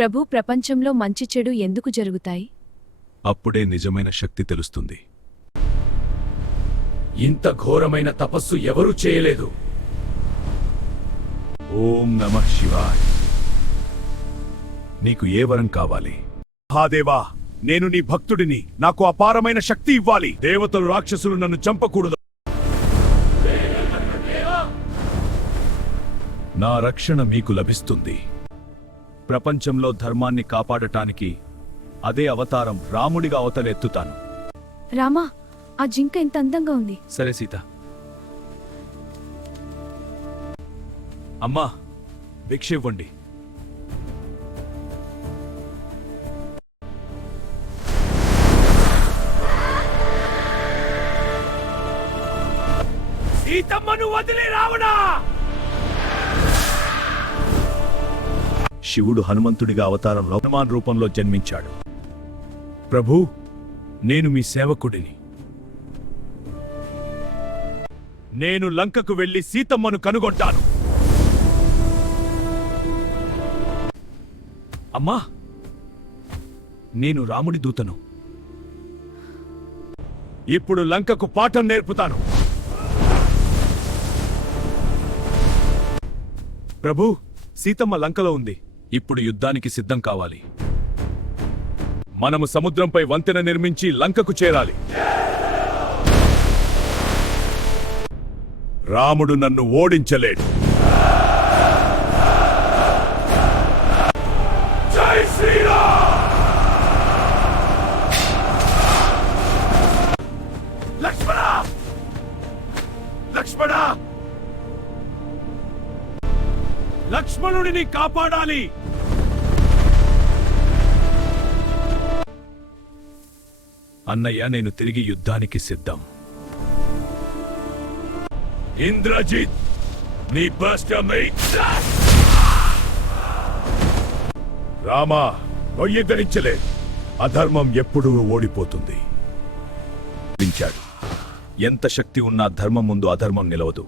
ప్రభు, ప్రపంచంలో మంచి చెడు ఎందుకు జరుగుతాయి? అప్పుడే నిజమైన శక్తి తెలుస్తుంది. ఇంత ఘోరమైన తపస్సు ఎవరూ చేయలేదు. ఓం నమః శివాయ్. నీకు ఏ వరం కావాలి? మహాదేవా, నేను నీ భక్తుడిని, నాకు అపారమైన శక్తి ఇవ్వాలి. దేవతలు రాక్షసులు నన్ను చంపకూడదు. నా రక్షణ మీకు లభిస్తుంది. ప్రపంచంలో ధర్మాన్ని కాపాడటానికి అదే అవతారం రాముడిగా అవతలెత్తుతాను. రామా, ఆ జింక ఎంత అందంగా ఉంది. సరే సీత. అమ్మా, భిక్ష ఇవ్వండి. సీతమ్మను వదిలి రావణా! శివుడు హనుమంతుడిగా అవతారంలో హనుమాన్ రూపంలో జన్మించాడు. ప్రభూ, నేను మీ సేవకుడిని. నేను లంకకు వెళ్లి సీతమ్మను కనుగొంటాను. అమ్మా, నేను రాముడి దూతను. ఇప్పుడు లంకకు పాఠం నేర్పుతాను. ప్రభూ, సీతమ్మ లంకలో ఉంది. ఇప్పుడు యుద్ధానికి సిద్ధం కావాలి. మనము సముద్రంపై వంతెన నిర్మించి లంకకు చేరాలి. రాముడు నన్ను ఓడించలేడు. జై శ్రీరామ్! లక్ష్మణ! లక్ష్మణ! లక్ష్మణుడిని కాపాడాలి. అన్నయ్య, నేను తిరిగి యుద్ధానికి సిద్ధం. ఇంద్రజిత్, నీ బస్టమై రామా, నొయ్యదరించలే. అధర్మం ఎప్పుడూ ఓడిపోతుంది. ఎంత శక్తి ఉన్నా ధర్మం ముందు అధర్మం నిలవదు.